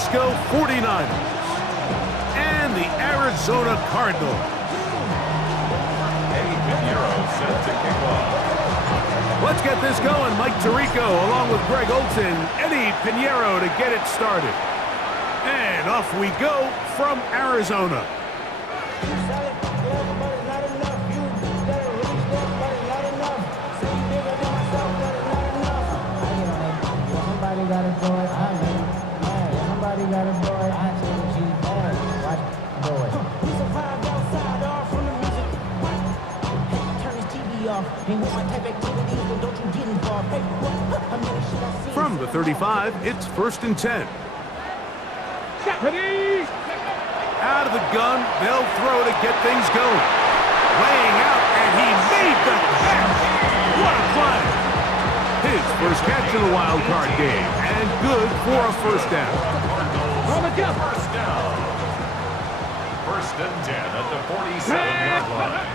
Francisco 49ers and the Arizona Cardinals. Eddie Pinheiro set to kick off. Let's get this going. Mike Tirico along with Greg Olson, Eddie Pinheiro to get it started. And off we go from Arizona. From the 35, it's 1st and 10. Out of the gun, they'll throw to get things going. Laying out, and he made the catch. What a play. His first catch in the wild card game, and good for a first down. First down. 1st and 10 at the 47-yard line.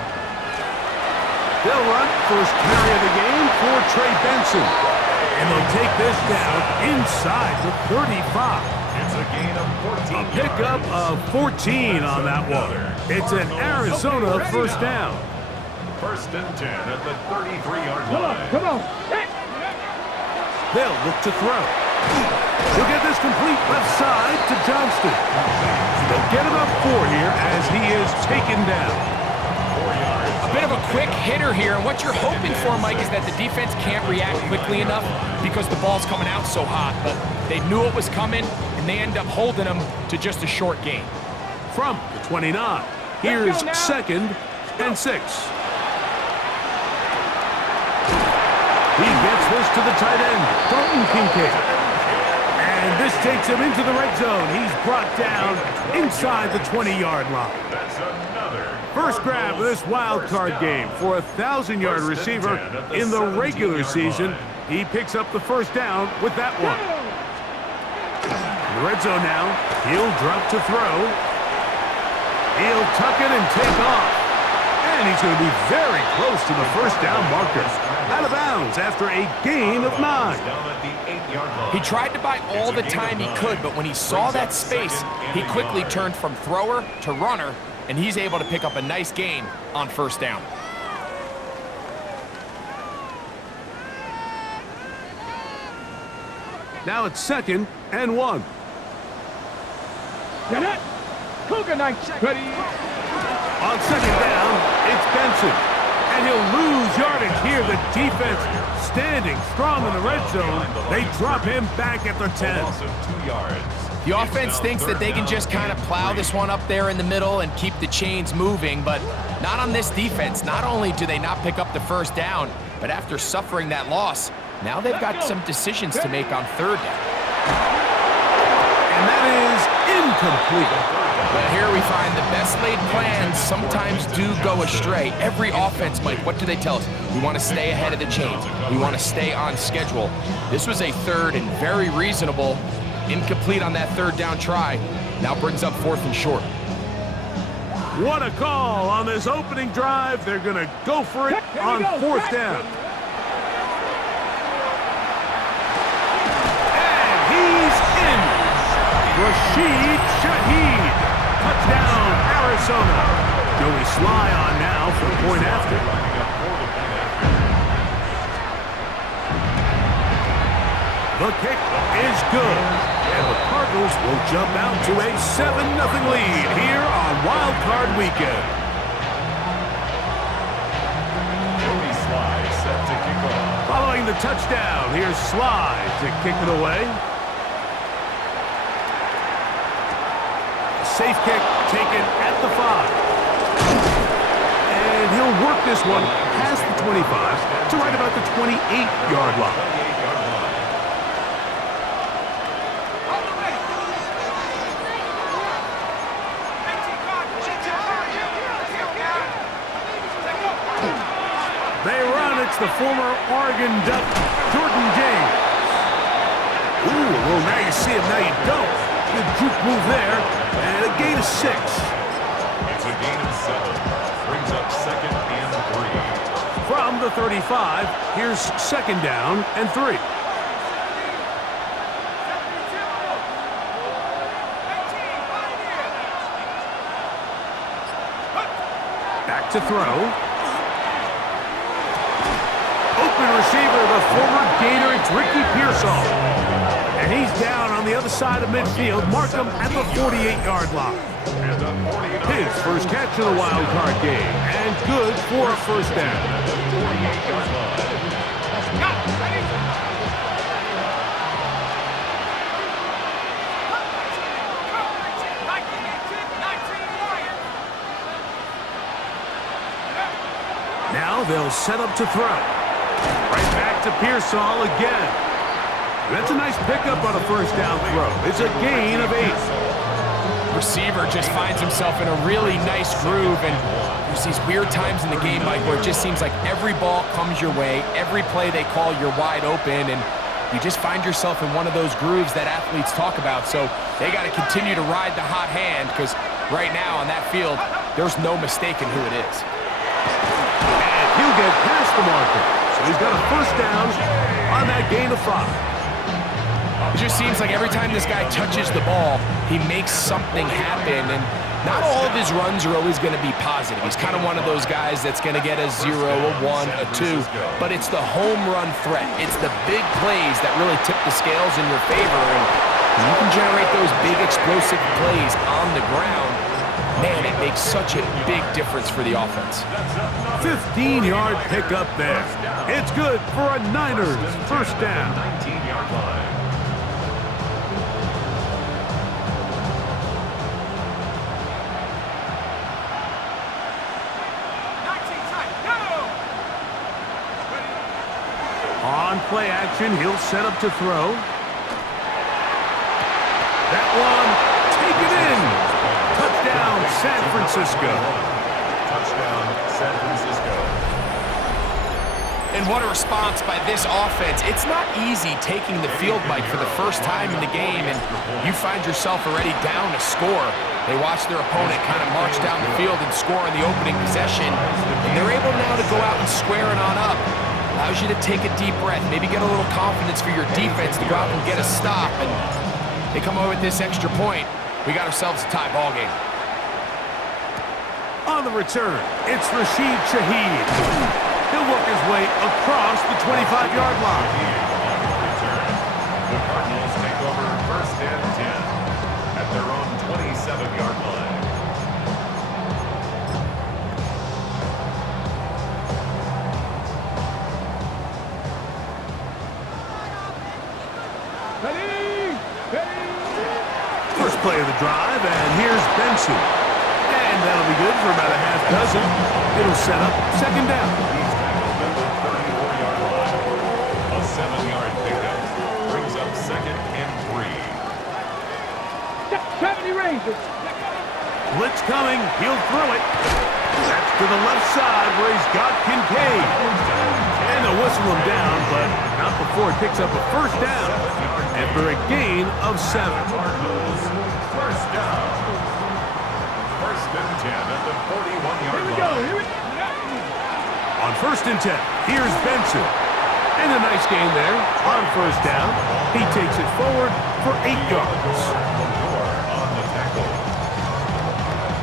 They'll run first carry of the game for Trey Benson. And they'll take this down inside the 35. It's a gain of 14 A pickup of 14 on that one. It's an Arizona first down. 1st and 10 at the 33-yard line. Come on. They'll look to throw. He'll get this complete left side to Johnston. They'll get him up 4 here as he is taken down. A bit of a quick hitter here, and what you're hoping for, Mike, is that the defense can't react quickly enough because the ball's coming out so hot, but they knew it was coming, and they end up holding them to just a short gain. From the 29, here's 2nd and 6. He gets this to the tight end, Dalton Kincaid. And this takes him into the red zone. He's brought down inside the 20-yard line. That's another First grab of this wild card game for a 1,000-yard receiver in the regular season. He picks up the first down with that one. In the red zone now, he'll drop to throw. He'll tuck it and take off. And he's going to be very close to the first down marker. Out of bounds after a gain of 9. down at the 8-yard line. He tried to buy all the time he could, but when he saw that space, he quickly turned from thrower to runner, and he's able to pick up a nice gain on first down. Now it's 2nd and 1. Cougar night. Ready. On 2nd down, it's Benson. And he'll lose yardage here. The defense standing strong in the red zone. They drop him back at the 10. Loss of 2 yards. The offense thinks that they can just kind of plow this one up there in the middle and keep the chains moving, but not on this defense. Not only do they not pick up the first down, but after suffering that loss, now they've got some decisions to make on 3rd down. And that is incomplete. But here we find the best laid plans sometimes do go astray. Every offense, Mike, what do they tell us? We want to stay ahead of the chains. We want to stay on schedule. This was a 3rd and very reasonable. Incomplete on that 3rd down try. Now brings up 4th and short. What a call on this opening drive. They're going to go for it on 4th down. And he's in. Rashid Shaheed. Touchdown, Arizona. Joey Sly on now for the point after. The kick is good. And the Cardinals will jump out to a 7-0 lead here on Wild Card Weekend. Joey Sly set to kick off. Following the touchdown, here's Sly to kick it away. Safe kick taken at the 5. And he'll work this one past the 25 to right about the 28-yard line. They run. It's the former Oregon Duck, Jordan James. Ooh, well, now you see him, now you don't. Good juke move there, and a gain of 6. It's a gain of 7. Brings up 2nd and 3. From the 35, here's 2nd down and 3. Back to throw. Open receiver, the former Gator, it's Ricky Pearsall. And he's down on the other side of midfield. Mark him at the 48-yard line. His first catch of the wild card game. And good for a first down. Now they'll set up to throw. Right back to Pearsall again. That's a nice pickup on a first down throw. It's a gain of 8. Receiver just finds himself in a really nice groove, and there's these weird times in the game, Mike, where it just seems like every ball comes your way, every play they call, you're wide open, and you just find yourself in one of those grooves that athletes talk about. So they got to continue to ride the hot hand, because right now on that field, there's no mistaking who it is. And he'll get past the marker. So he's got a first down on that gain of 5. It just seems like every time this guy touches the ball, he makes something happen, and not all of his runs are always going to be positive. He's kind of one of those guys that's going to get a 0, a 1, a 2, but it's the home run threat. It's the big plays that really tip the scales in your favor, and when you can generate those big explosive plays on the ground, man, it makes such a big difference for the offense. 15-yard pickup there. It's good for a Niners first down. 19-yard line. On play action, he'll set up to throw. That one, take it in. Touchdown, San Francisco. Touchdown, San Francisco. And what a response by this offense. It's not easy taking the field, Mike, for the first time in the game, and you find yourself already down a score. They watch their opponent kind of march down the field and score in the opening possession, and they're able now to go out and square it on up. Allows you to take a deep breath, maybe get a little confidence for your defense to go out and get a stop, and they come away with this extra point. We got ourselves a tie ball game. On the return, it's Rashid Shaheed. He'll work his way across the 25-yard line. The Cardinals take over first and 10 at their own 27-yard line. First play of the drive, and here's Benson. And that'll be good for about a half dozen. It'll set up second down. He's tackled at the 34-yard line. A 7-yard pickup brings up second and 3. 70 Rangers. Blitz coming. He'll throw it. That's to the left side where he's got Kincaid. And they'll whistle him down, but not before he picks up a first down after a gain of 7. Cardinals, first down. First and 10 at the 41-yard line. Here we go. On first and 10, here's Benson. And a nice gain there on first down. He takes it forward for 8 yards. On the tackle.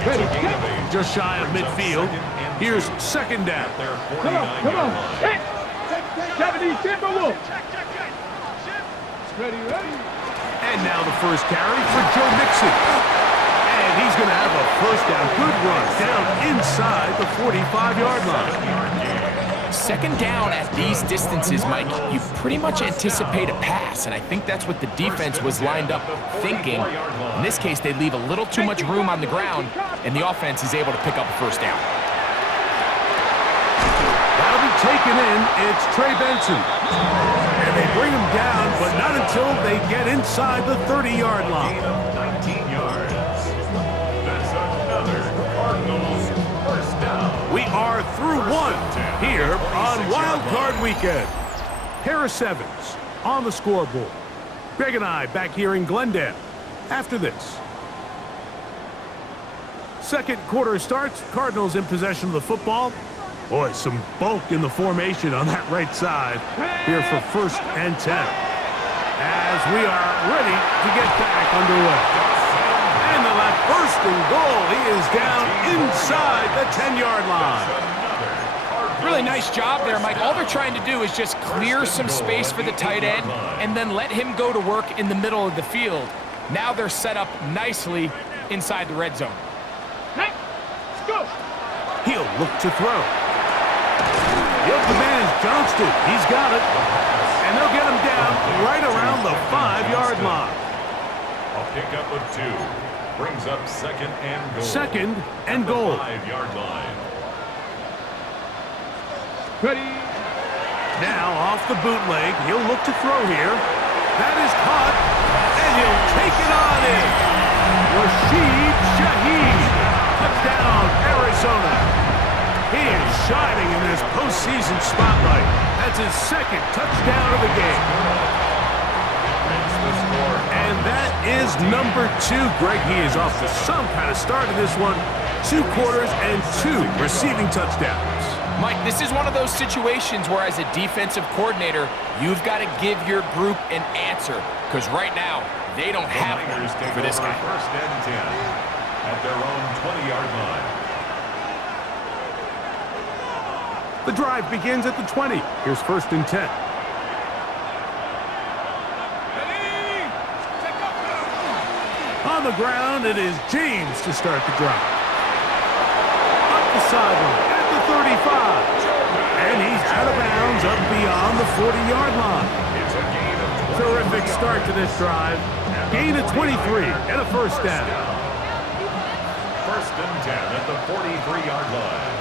Ready, It's a gain of 8. Just shy of midfield. Here's second down. Their Come on, come 49-yard on. line. 70 Timberwolves. Ready, ready. And now the first carry for Joe Mixon. And he's going to have a first down. Good run down inside the 45-yard line. Second down at these distances, Mike, you pretty much anticipate a pass, and I think that's what the defense was lined up thinking. In this case, they leave a little too much room on the ground, and the offense is able to pick up a first down. That'll be taken in. It's Trey Benson. And they bring him down, but not until they get inside the 30-yard line. Gain of 19 yards. That's another Cardinals first down. We are through one here on Wild Card Weekend. Harris Evans on the scoreboard. Greg and I back here in Glendale after this. Second quarter starts. Cardinals in possession of the football. Boy, some bulk in the formation on that right side here for first and 10. As we are ready to get back underway. And they'll have first and goal. He is down inside the 10-yard line. Really nice job there, Mike. All they're trying to do is just clear some space for the tight end and then let him go to work in the middle of the field. Now they're set up nicely inside the red zone. Hey, go. He'll look to throw. Yep, the man is Johnston. He's got it. And they'll get him down right around the 5-yard line. A pickup of 2. Brings up second and goal. Second and goal. 5-yard line. Ready. Now off the bootleg. He'll look to throw here. That is caught. And he'll take it on in. Rashid Shaheed. Touchdown, Arizona. He is shining in this postseason spotlight. That's his second touchdown of the game. And that is number 2. Greg, he is off to some kind of start in this one. 2 quarters and 2 receiving touchdowns. Mike, this is one of those situations where as a defensive coordinator, you've got to give your group an answer. Because right now, they don't have one for this guy. First and 10 at their own 20-yard line. The drive begins at the 20. Here's first and 10. On the ground, it is James to start the drive. Up the sideline at the 35. And he's out of bounds up beyond the 40-yard line. It's a gain of 20 Terrific start to this drive. Gain of 23 and a first down. First and 10 at the 43-yard line.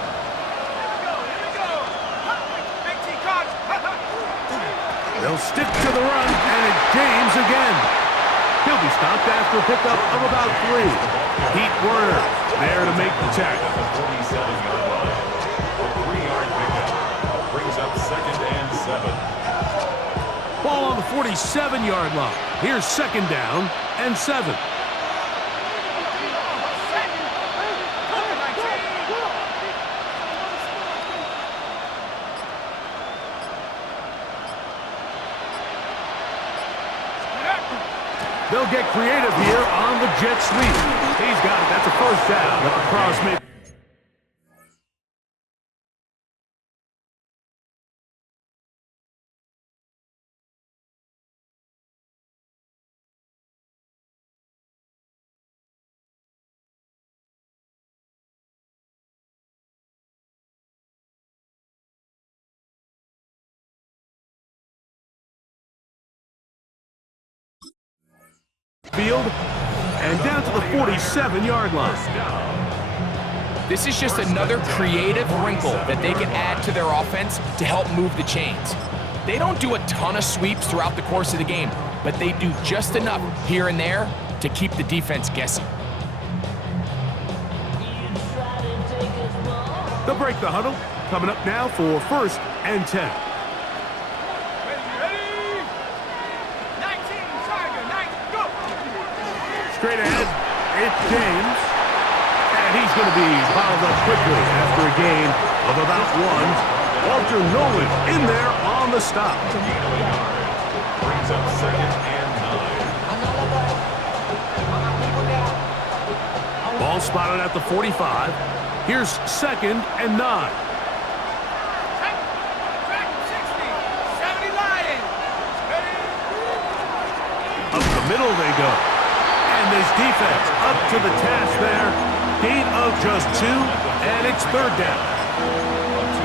They'll stick to the run, and it's James again. He'll be stopped after a pickup of about 3. Pete Werner there to make the tackle. At the 47-yard line. A 3-yard pickup. Brings up second and 7. Ball on the 47-yard line. Here's second down and 7. They'll get creative here on the jet sweep. He's got it. That's a first down at the cross mid. Field and down to the 47-yard line. This is just another creative wrinkle that they can add to their offense to help move the chains. They don't do a ton of sweeps throughout the course of the game, but they do just enough here and there to keep the defense guessing. They'll break the huddle. Coming up now for first and 10. Straight ahead, it's James. And he's going to be bottled up quickly after a gain of about 1. Walter Nolan in there on the stop. Brings up second and 9. Ball spotted at the 45. Here's second and 9. Up the middle they go. And this defense up to the task there. Gain of just 2, and it's third down.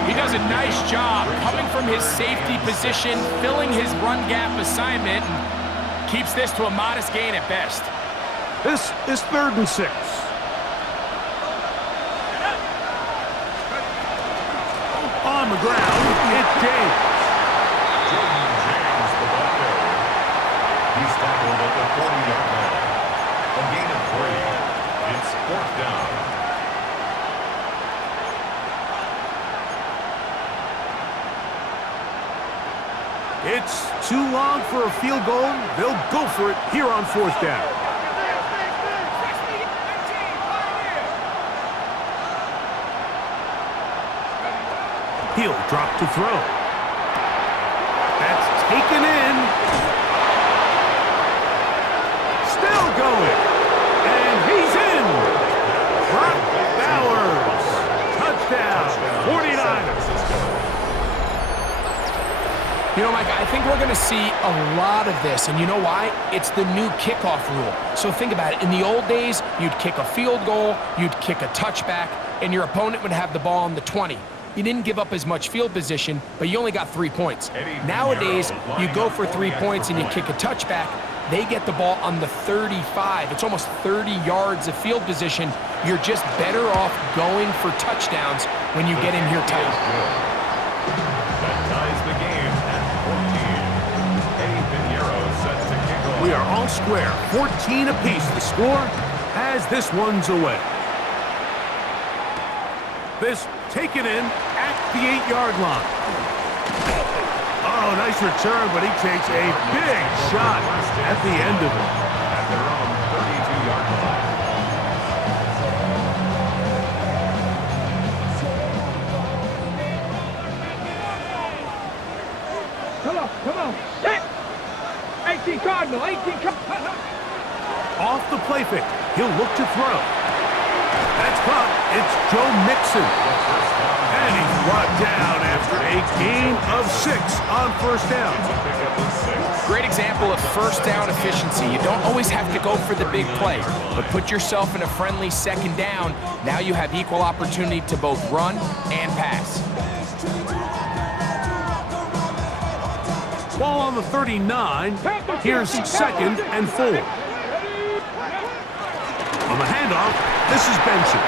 He does a nice job coming from his safety position, filling his run gap assignment, and keeps this to a modest gain at best. This is third and 6. On the ground, it's James. James, the ball carrier. He's tackled at the 40-yard line. A gain of 3. It's fourth down. It's too long for a field goal. They'll go for it here on fourth down. He'll drop to throw. That's taken in. Still going. And he's in. Mike, I think we're going to see a lot of this, and you know why? It's the new kickoff rule. So think about it. In the old days, you'd kick a field goal, you'd kick a touchback, and your opponent would have the ball on the 20. You didn't give up as much field position, but you only got 3 points. Nowadays, you go for 3 points and you kick a touchback, they get the ball on the 35. It's almost 30 yards of field position. You're just better off going for touchdowns when you get in here tight. That ties the game at 14. Eddie Pinheiro set to kick off. We are all square, 14 apiece the score as this one's away. This taken in at the 8-yard line. Oh, nice return, but he takes a big shot at the end of it. At their own 32-yard line. Come on. Set. 18 Cardinal, 18 Cardinal. Off the play fake, he'll look to throw. That's caught. It's Joe Mixon. And he's brought down after a gain of 6 on first down. Great example of first down efficiency. You don't always have to go for the big play, but put yourself in a friendly second down. Now you have equal opportunity to both run and pass. Ball on the 39. Here's 2nd and 4. On the handoff, this is Benson.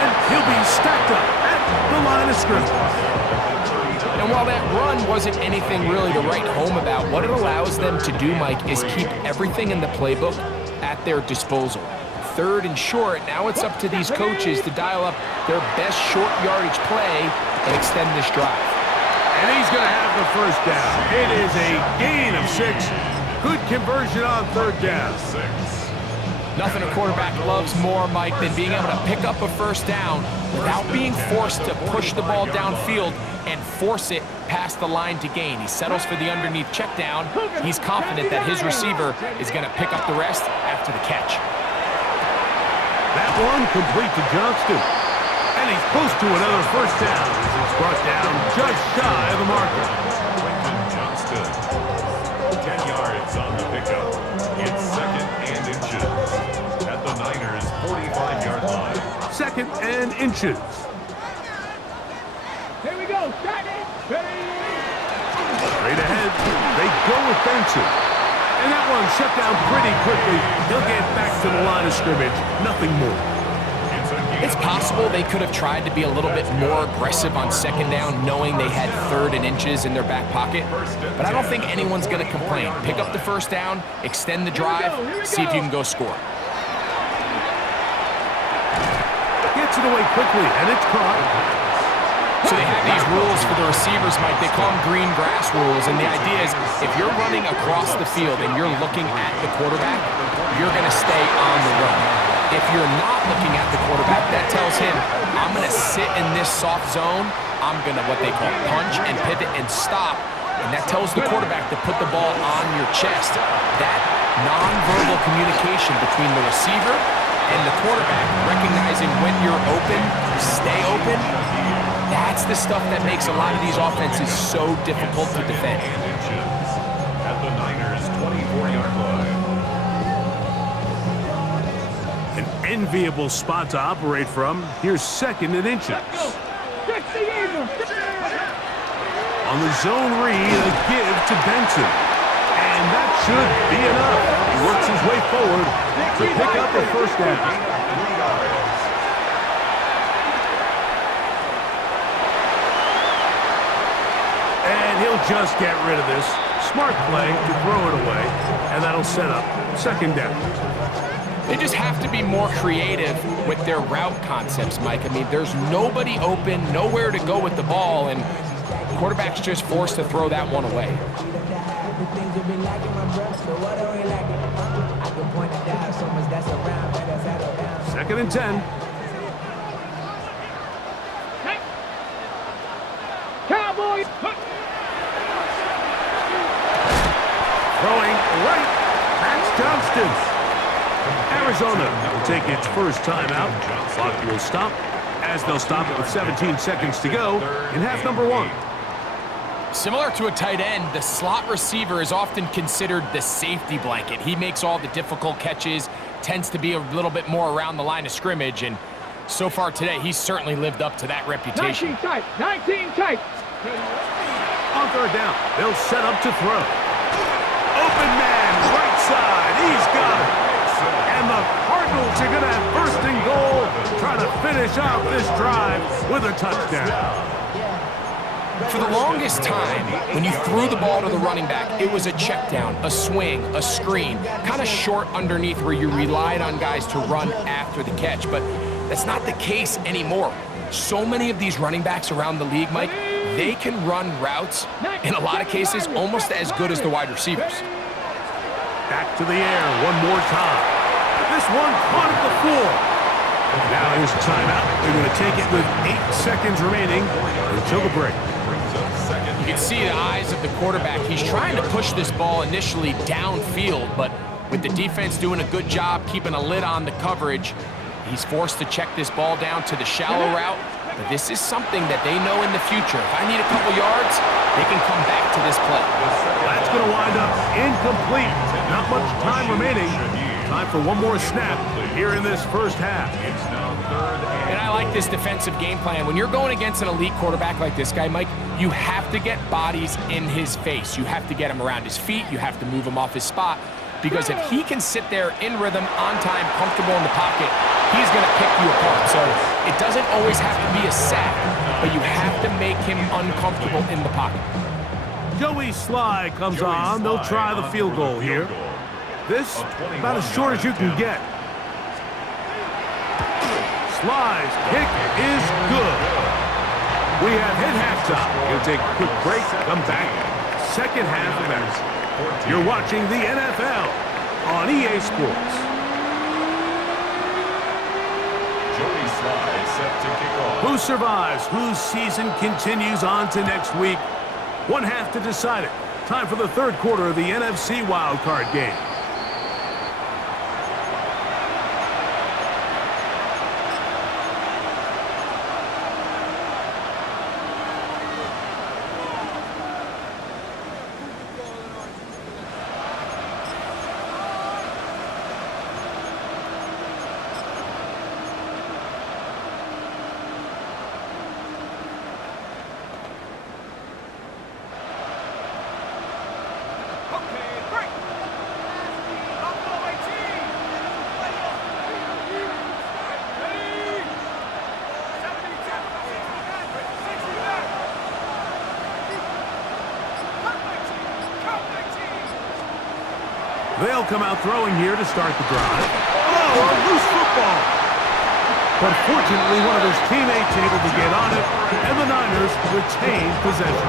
And he'll be stacked up at the line of scrimmage. And while that run wasn't anything really to write home about, what it allows them to do, Mike, is keep everything in the playbook at their disposal. 3rd and short, now it's up to these coaches to dial up their best short yardage play and extend this drive. And he's going to have the first down. It is a gain of 6. Good conversion on 3rd down. Nothing a quarterback loves more, Mike, than being able to pick up a first down without being forced to push the ball downfield and force it past the line to gain. He settles for the underneath check down. He's confident that his receiver is going to pick up the rest after the catch. That one complete to Johnston. And he's close to another first down as he's brought down just shy of the marker. Johnston. 10 yards on the pickup. It's 2nd and inches. At the Niners' 45-yard line. 2nd and inches. Here we go. Start it. Straight ahead, they go with Benson. And that one shut down pretty quickly. He'll get back to the line of scrimmage. Nothing more. It's possible they could have tried to be a little bit more aggressive on 2nd down, knowing they had 3rd and inches in their back pocket. But I don't think anyone's going to complain. Pick up the first down, extend the drive, see if you can go score. Gets it away quickly, and it's caught. So they have these rules for the receivers, Mike. They call them green grass rules, and the idea is if you're running across the field and you're looking at the quarterback, you're going to stay on the run. If you're not looking at the quarterback, that tells him, I'm going to sit in this soft zone. I'm going to what they call punch and pivot and stop. And that tells the quarterback to put the ball on your chest. That nonverbal communication between the receiver and the quarterback, recognizing when you're open, stay open, that's the stuff that makes a lot of these offenses so difficult to defend. At the Niners' 24-yard line. An enviable spot to operate from. Here's 2nd and inches. On the zone read, a give to Benson. And that should be enough. He works his way forward to pick up the first down. And he'll just get rid of this. Smart play to throw it away. And that'll set up 2nd down. They just have to be more creative with their route concepts, Mike. I mean, there's nobody open, nowhere to go with the ball, and the quarterback's just forced to throw that one away. 2nd and 10. Cowboys. Throwing right. That's Johnston. Arizona will take its first timeout. Clock will stop as they'll stop it with 17 seconds to go in half number 1. Similar to a tight end, the slot receiver is often considered the safety blanket. He makes all the difficult catches, tends to be a little bit more around the line of scrimmage, and so far today, he's certainly lived up to that reputation. 19 tight, 19 tight. On third down, they'll set up to throw. Open man, right side, he's got it. And the Cardinals are going to have first and goal, trying to finish off this drive with a touchdown. For the longest time, when you threw the ball to the running back, it was a check down, a swing, a screen, kind of short underneath where you relied on guys to run after the catch. But that's not the case anymore. So many of these running backs around the league, Mike, they can run routes, in a lot of cases, almost as good as the wide receivers. Back to the air one more time. This one caught at the floor. Now here's a timeout. They're going to take it with 8 seconds remaining until the break. You can see the eyes of the quarterback. He's trying to push this ball initially downfield, but with the defense doing a good job keeping a lid on the coverage, he's forced to check this ball down to the shallow route. But this is something that they know in the future. If I need a couple yards, they can come back to this play. That's going to wind up incomplete. Not much time remaining. Time for one more snap here in this first half. And I like this defensive game plan. When you're going against an elite quarterback like this guy, Mike, you have to get bodies in his face. You have to get him around his feet. You have to move him off his spot. Because if he can sit there in rhythm, on time, comfortable in the pocket, he's going to pick you apart. So it doesn't always have to be a sack, but you have to make him uncomfortable in the pocket. Joey Sly comes on. They'll try the field goal here. This about as short as you can get. Sly's kick is good. We have hit halftime. We'll take a quick break, come back. Second half of action. You're watching the NFL on EA Sports. Joey Sly set to kick off. Who survives? Whose season continues on to next week? One half to decide it. Time for the third quarter of the NFC wildcard game. They'll come out throwing here to start the drive. Oh, a loose football. But fortunately, one of his teammates able to get on it, and the Niners retain possession.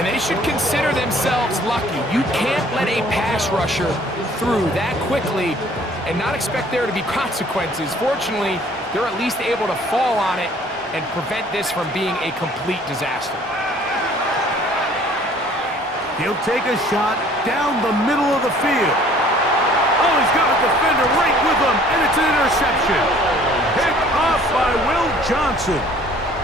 And they should consider themselves lucky. You can't let a pass rusher through that quickly and not expect there to be consequences. Fortunately, they're at least able to fall on it and prevent this from being a complete disaster. He'll take a shot down the middle of the field. Oh, he's got a defender right with him, and it's an interception. Picked off by Will Johnson.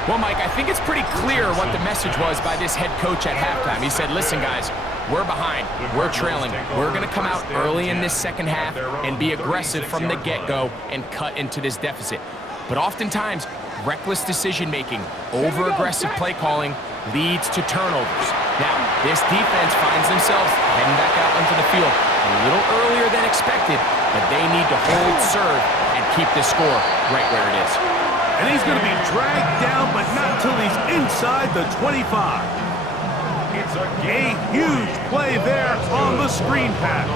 Well, Mike, I think it's pretty clear what the message was by this head coach at halftime. He said, listen, guys, we're behind. We're trailing. We're going to come out early in this second half and be aggressive from the get-go and cut into this deficit. But oftentimes, reckless decision-making, over-aggressive play calling leads to turnovers. Now, this defense finds themselves heading back out onto the field a little earlier than expected, but they need to hold serve and keep this score right where it is. And he's going to be dragged down, but not until he's inside the 25. It's A huge play there on the screen pass.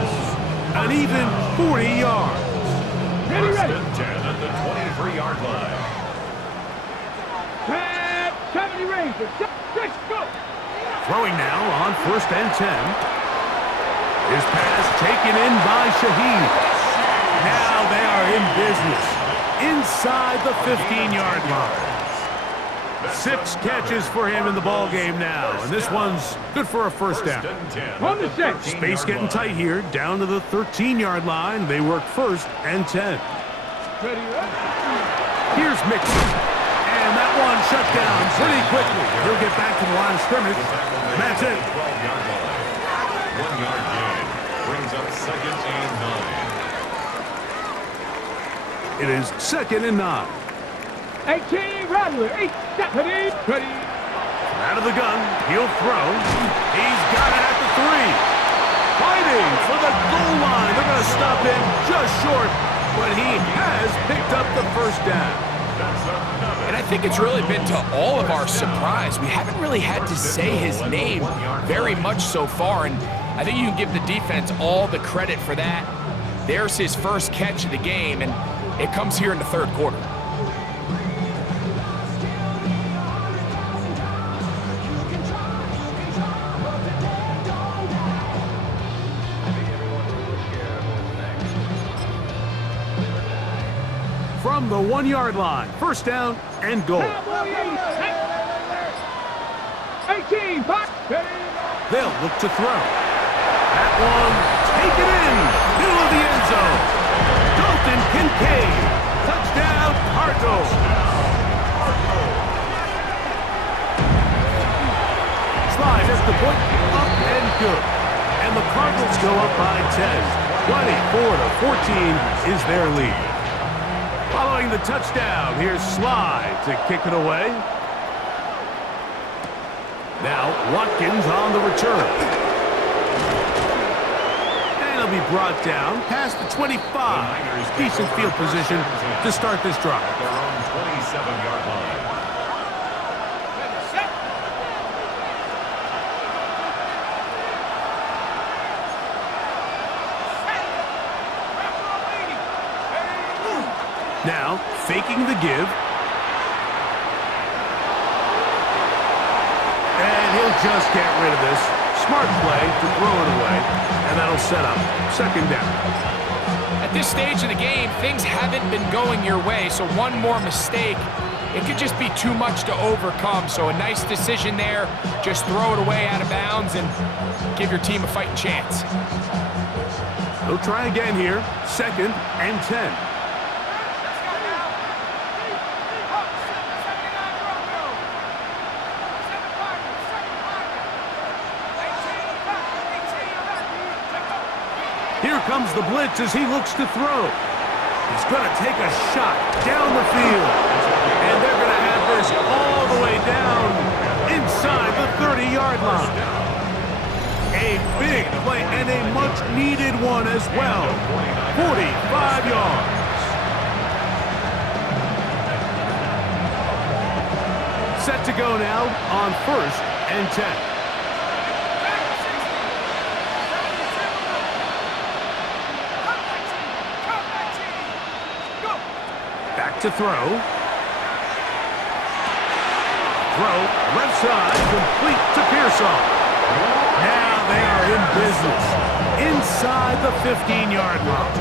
An even 40 yards. First and 10 at the 23-yard line. 70 Rangers. Let's go. Throwing now on first and 10. His pass taken in by Shaheed. Now they are in business inside the 15-yard line. 6 catches for him in the ball game now, and this one's good for a first down. On the set. Space getting tight here, down to the 13-yard line. They work first and 10. Ready, Here's Mixon, and And that one shut down pretty quickly. He'll get back to the line of scrimmage. And that's it. 12-yard line. 1-yard gain brings up 2nd and 9. It is 2nd and 9. 18, Rattler, 8, ready. Out of the gun, he'll throw. He's got it at the 3. Fighting for the goal line. They're going to stop him just short, but he has picked up the first down. And I think it's really been to all of our surprise. We haven't really had to say his name very much so far, and I think you can give the defense all the credit for that. There's his first catch of the game, and it comes here in the 3rd quarter. From the 1-yard line, first down and goal. 18, 5, ready. They'll look to throw. That one, taken in, middle of the end zone. Dalton Kincaid, touchdown, Cardinals. Slide at the point, up and good. And the Cardinals go up by 10. 24-14 is their lead. Following the touchdown, here's Slide to kick it away. Now Watkins on the return. And he'll be brought down past the 25. Decent field position to start this drive. At their own 27-yard line. Now, faking the give. And he'll just get rid of this. Smart play to throw it away. And that'll set up 2nd down. At this stage of the game, things haven't been going your way, so one more mistake, it could just be too much to overcome. So a nice decision there. Just throw it away out of bounds and give your team a fighting chance. He'll try again here. 2nd and 10. Here comes the blitz as he looks to throw. He's going to take a shot down the field. And they're going to have this all the way down inside the 30-yard line. A big play and a much-needed one as well. 45 yards. Set to go now on 1st and 10. To throw. Left side, complete to Pearsall. Now they are in business. Inside the 15-yard line.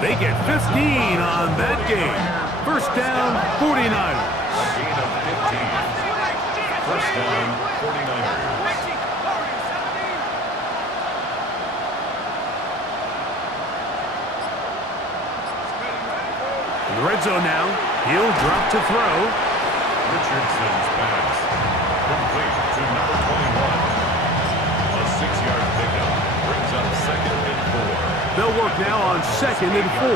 They get 15 on that game. First down, 49ers. A gain of 15. First down, 49ers. The red zone now. He'll drop to throw. Richardson's pass. Complete to number 21. A 6-yard pickup brings up 2nd and 4. They'll work now on 2nd and 4.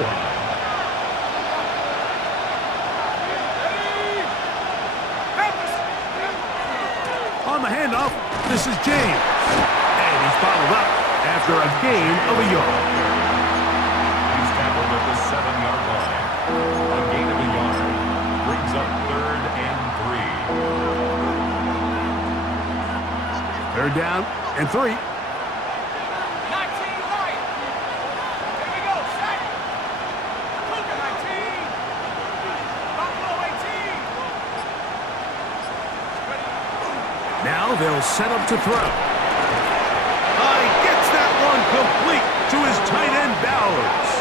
On the handoff, this is James. And he's bottled up after a gain of a yard. He's tackled at the 7-yard line. A gain of a yard brings up 3rd and 3. 3rd down and 3. 19 right. Here we go, set. Cougar 19. Buffalo 18. Now they'll set up to throw. He gets that one complete to his tight end, Bowers.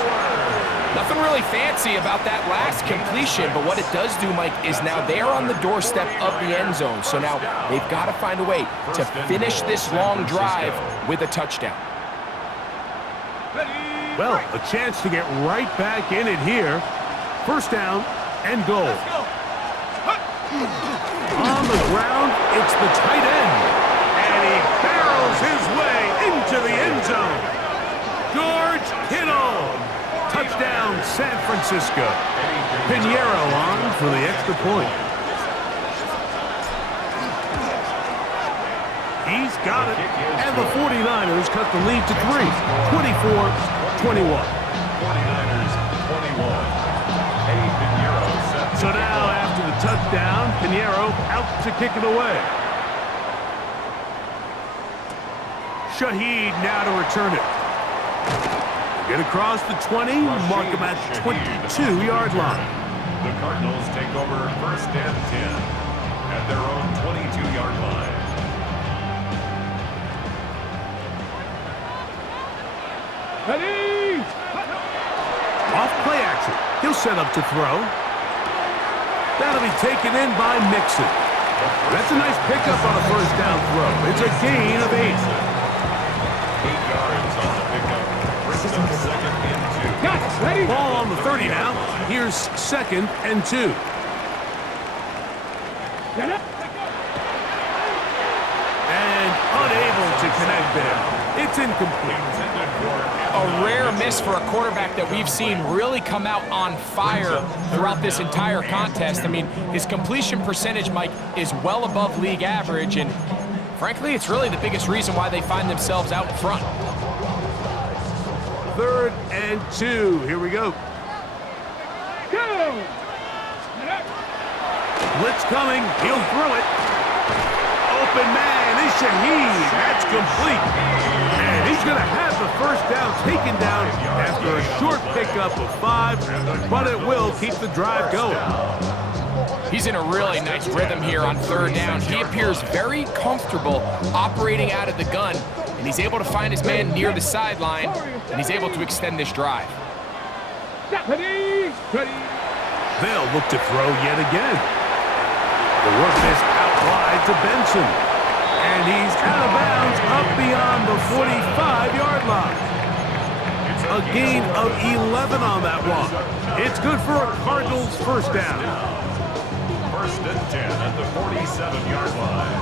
Nothing really fancy about that last completion, but what it does do, Mike, is now they're on the doorstep of the end zone. So now they've got to find a way to finish this long drive with a touchdown. Well, a chance to get right back in it here. First down and goal. On the ground, it's the tight end. And he barrels his way into the end zone. George Kittle. Touchdown, San Francisco. Pinheiro on for the extra point. He's got it. And the 49ers cut the lead to 3. 24-21. 49ers 21. Eddie Pinheiro set. So now after the touchdown, Pinheiro out to kick it away. Shaheed now to return it. Get across the 20, mark him at 22-yard line. The Cardinals take over first and 10 at their own 22-yard line. Ready! Off play action. He'll set up to throw. That'll be taken in by Mixon. That's a nice pickup on a first down throw. It's a gain of 8. 8 yards on the pickup. Brings up second and 2. Got it. Ready? Ball on the 30 now. Here's second and 2. Get up. And unable to connect there. It's incomplete. A rare miss for a quarterback that we've seen really come out on fire throughout this entire contest. I mean, his completion percentage, Mike, is well above league average, and frankly, it's really the biggest reason why they find themselves out in front. 3rd and 2. Here we go. Go! Get up. Blitz coming. He'll throw it. Open man is Shaheed. That's complete. And he's going to have the first down taken down after a short pickup of 5, but it will keep the drive going. He's in a really nice rhythm here on 3rd down. He appears very comfortable operating out of the gun, and he's able to find his man near the sideline, and he's able to extend this drive. Ready? Ready? They'll look to throw yet again. The work is out wide to Benson. And he's out of bounds up beyond the 45-yard line. A gain of 11 on that one. It's good for a Cardinals first down. First and 10 at the 47-yard line.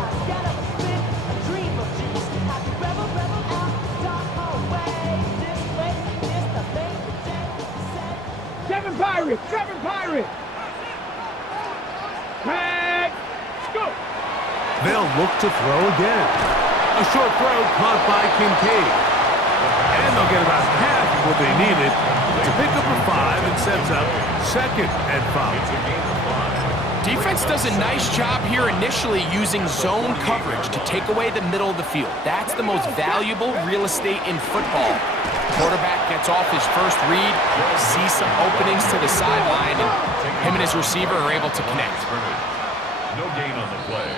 Seven Pirates! Seven Pirates! Red! Go! They'll look to throw again. A short throw caught by Kincaid. And they'll get about half of what they needed to pick up a 5 and sets up 2nd and 5. Defense does a nice job here initially using zone coverage to take away the middle of the field. That's the most valuable real estate in football. Quarterback gets off his first read, sees some openings to the sideline, and him and his receiver are able to connect. No gain on the play.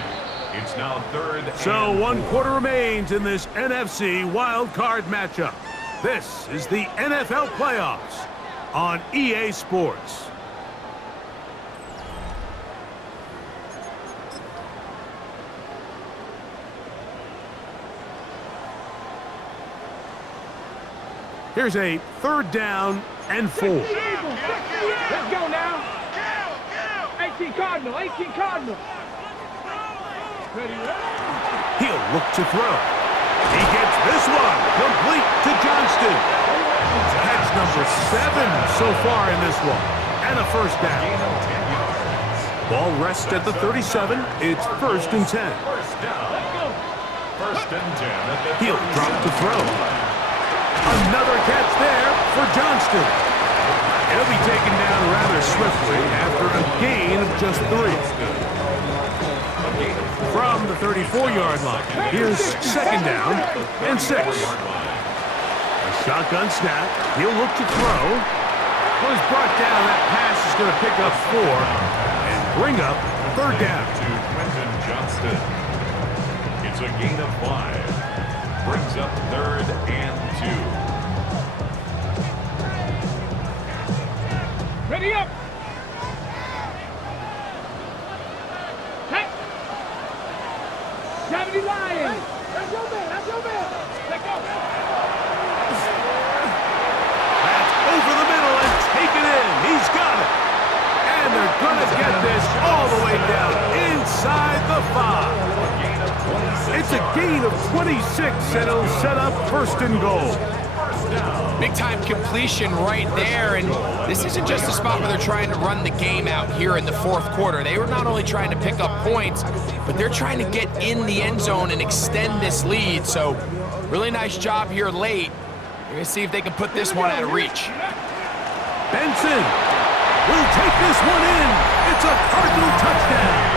It's now 3rd. So 1 quarter remains in this NFC wildcard matchup. This is the NFL playoffs on EA Sports. Here's a 3rd down and 4. Let's go now. 18 Cardinal, 18 Cardinal. Ready? He'll look to throw. He gets this one complete to Johnston. Catch number 7 so far in this one. And a first down. Ball rests at the 37. It's 1st and 10. First down. First and 10 at the He'll drop to throw. Another catch there for Johnston. He'll be taken down rather swiftly after a gain of just 3. From the 34-yard line, here's 2nd down and 6. A shotgun snap. He'll look to throw. When it's brought down, that pass is going to pick up 4 and bring up 3rd down. To Quentin Johnston. It's a gain of 5. Brings up 3rd and 2. Ready up. Hey. 70 Lions. That's your man. That's your man. Let's go. That's over the middle and taken in. He's got it. And they're going to get this all the way down That's a gain of 26, and it'll set up first and goal. Big-time completion right there, and this isn't just a spot where they're trying to run the game out here in the fourth quarter. They were not only trying to pick up points, but they're trying to get in the end zone and extend this lead. So really nice job here late. We're going to see if they can put this one out of reach. Benson will take this one in. It's a Cardinal touchdown.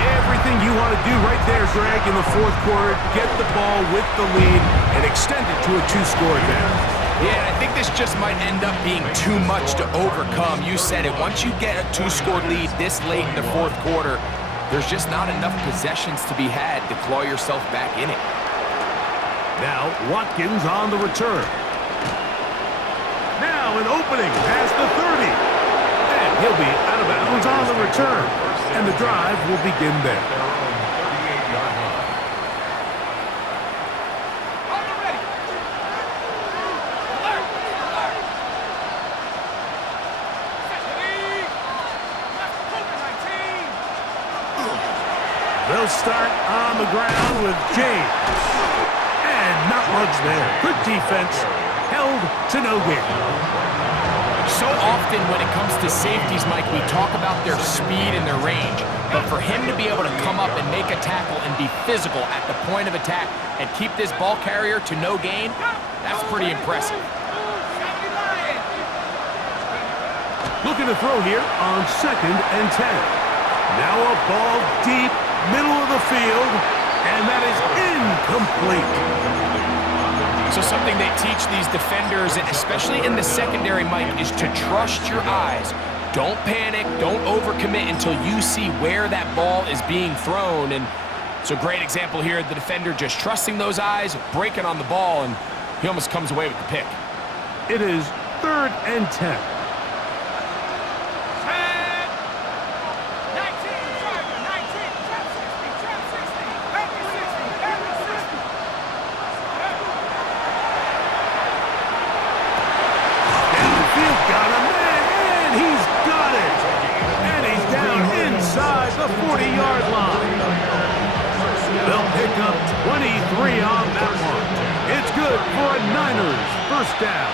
Everything you want to do right there, Greg, in the fourth quarter, get the ball with the lead and extend it to a two-score advantage. Yeah, I think this just might end up being too much to overcome. You said it. Once you get a two-score lead this late in the fourth quarter, there's just not enough possessions to be had to claw yourself back in it. Now, Watkins on the return. Now an opening past the 30. And he'll be out of bounds on the return. And the drive will begin there. They'll start on the ground with James. And not much there. Good defense. Held to no gain. So often when it comes to safeties, Mike, we talk about their speed and their range. But for him to be able to come up and make a tackle and be physical at the point of attack and keep this ball carrier to no gain, that's pretty impressive. Looking to throw here on 2nd and 10. Now a ball deep, middle of the field, and that is incomplete. So something they teach these defenders, especially in the secondary, Mike, is to trust your eyes. Don't panic, don't overcommit until you see where that ball is being thrown. And it's a great example here, the defender just trusting those eyes, breaking on the ball, and he almost comes away with the pick. It is 3rd and 10. The 40-yard line. They'll pick up 23 on that one. It's good for a Niners first down.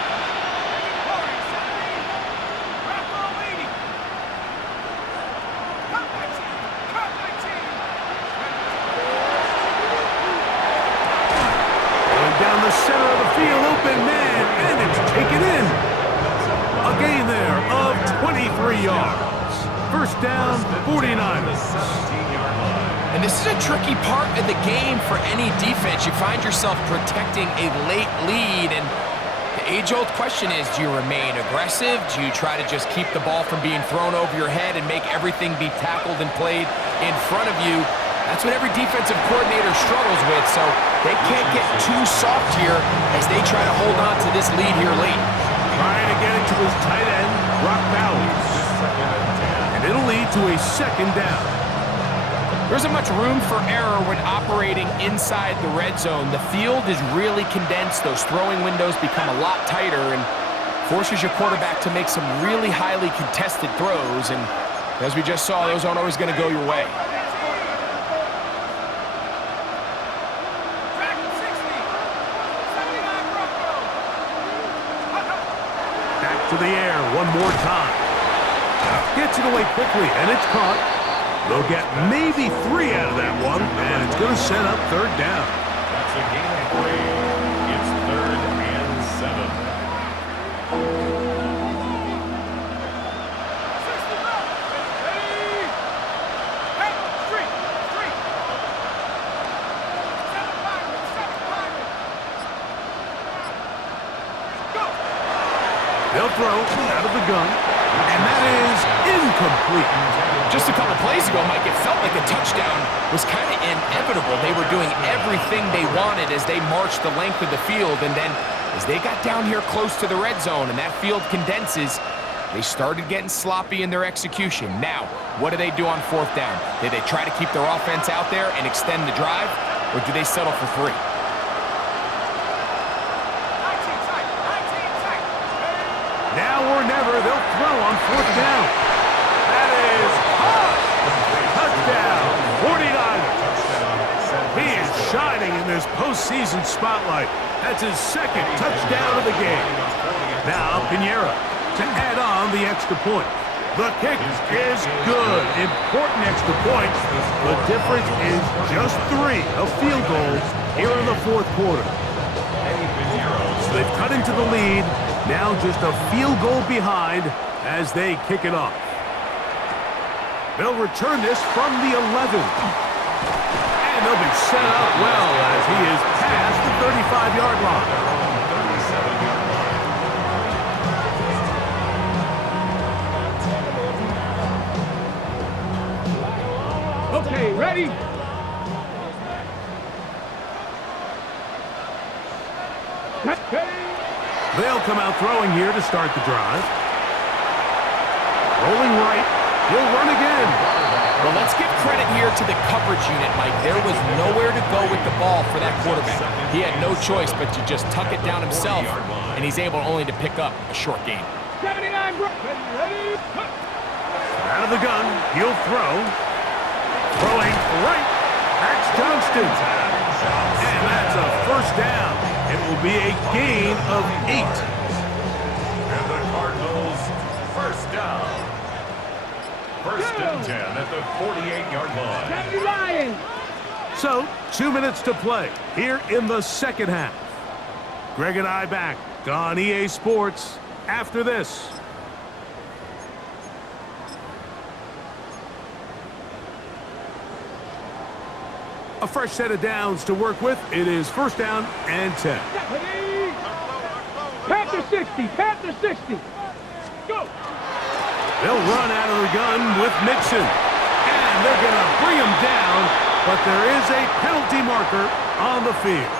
Going down the center of the field, open man, and it's taken in. A gain there of 23 yards. First down, 49ers. And this is a tricky part of the game for any defense. You find yourself protecting a late lead, and the age-old question is, do you remain aggressive? Do you try to just keep the ball from being thrown over your head and make everything be tackled and played in front of you? That's what every defensive coordinator struggles with, so they can't get too soft here as they try to hold on to this lead here late. Trying to get it to his tight end, Brock Bowers. And it'll lead to a 2nd down. There isn't much room for error when operating inside the red zone. The field is really condensed. Those throwing windows become a lot tighter and forces your quarterback to make some really highly contested throws. And as we just saw, those aren't always going to go your way. Back to the air one more time. Gets it away quickly, and it's caught. They'll get maybe 3 out of that one, and it's going to set up 3rd down. That's a gain of 3. It's 3rd and 7. They'll throw out of the gun, and that is incomplete. Just a couple plays ago, Mike, it felt like a touchdown was kind of inevitable. They were doing everything they wanted as they marched the length of the field, and then as they got down here close to the red zone and that field condenses, they started getting sloppy in their execution. Now, what do they do on 4th down? Did they try to keep their offense out there and extend the drive, or do they settle for 3? Now or never, they'll throw on 4th down. That is hot. Touchdown, 49ers. this postseason spotlight. That's his second touchdown of the game. Now Pinheiro to add on the extra point. The kick is good. Important extra point. The difference is just 3, a field goal here in the fourth quarter. So they've cut into the lead. Now just a field goal behind as they kick it off. They'll return this from the 11. And they'll be set up well as he is past the 35-yard line. Okay, ready? They'll come out throwing here to start the drive. Rolling right. He'll run again. Well, let's give credit here to the coverage unit, Mike. There was nowhere to go with the ball for that quarterback. He had no choice but to just tuck it down himself, and he's able only to pick up a short gain. 79, ready? Out of the gun, he'll throw. Throwing right. That's Johnston. And that's a first down. It will be a gain of 8. And the Cardinals, first down. First and 10 at the 48-yard line. Happy Lions! So, 2 minutes to play here in the second half. Greg and I back on EA Sports after this. A fresh set of downs to work with. It is first down and 10. Panther 60, Panther 60. Go! They'll run out of the gun with Mixon. And they're going to bring him down, but there is a penalty marker on the field.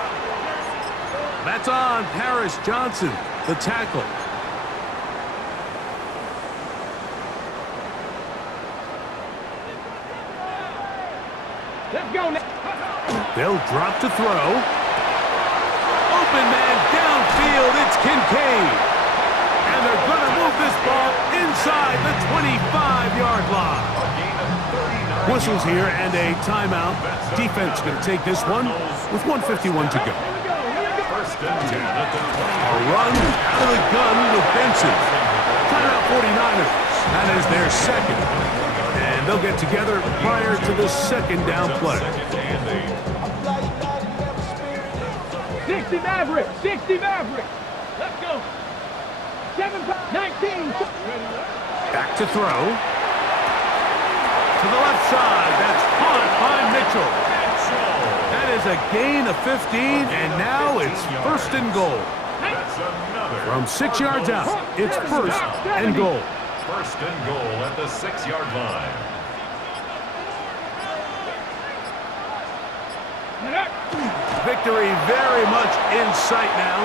That's on Paris Johnson, the tackle. Let's go now. They'll drop to throw. Open man downfield, it's Kincaid. And they're going to move this ball inside the 25-yard line. Whistles here and a timeout. Defense going to take this one with 1:51 to go. First and 10 at the 20. A run out of the gun with Benson. Timeout 49ers. That is their second. And they'll get together prior to the second down play. 60 Maverick, 60 Maverick. Let's go. 19. Back to throw. To the left side. That's caught by Mitchell. That is a gain of 15, and now it's first and goal. From 6 yards out, it's first and goal. First and goal at the 6-yard line. Victory very much in sight now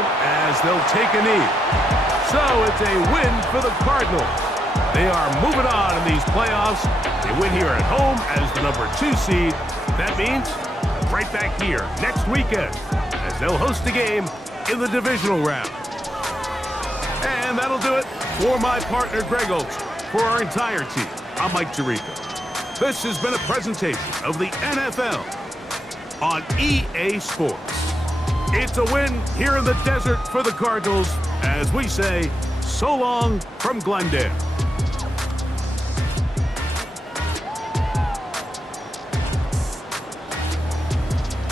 as they'll take a knee. So it's a win for the Cardinals. They are moving on in these playoffs. They win here at home as the number 2 seed. That means right back here next weekend as they'll host a game in the divisional round. And that'll do it for my partner Greg Olson. For our entire team, I'm Mike Tirico. This has been a presentation of the NFL on EA Sports. It's a win here in the desert for the Cardinals as we say so long from Glendale.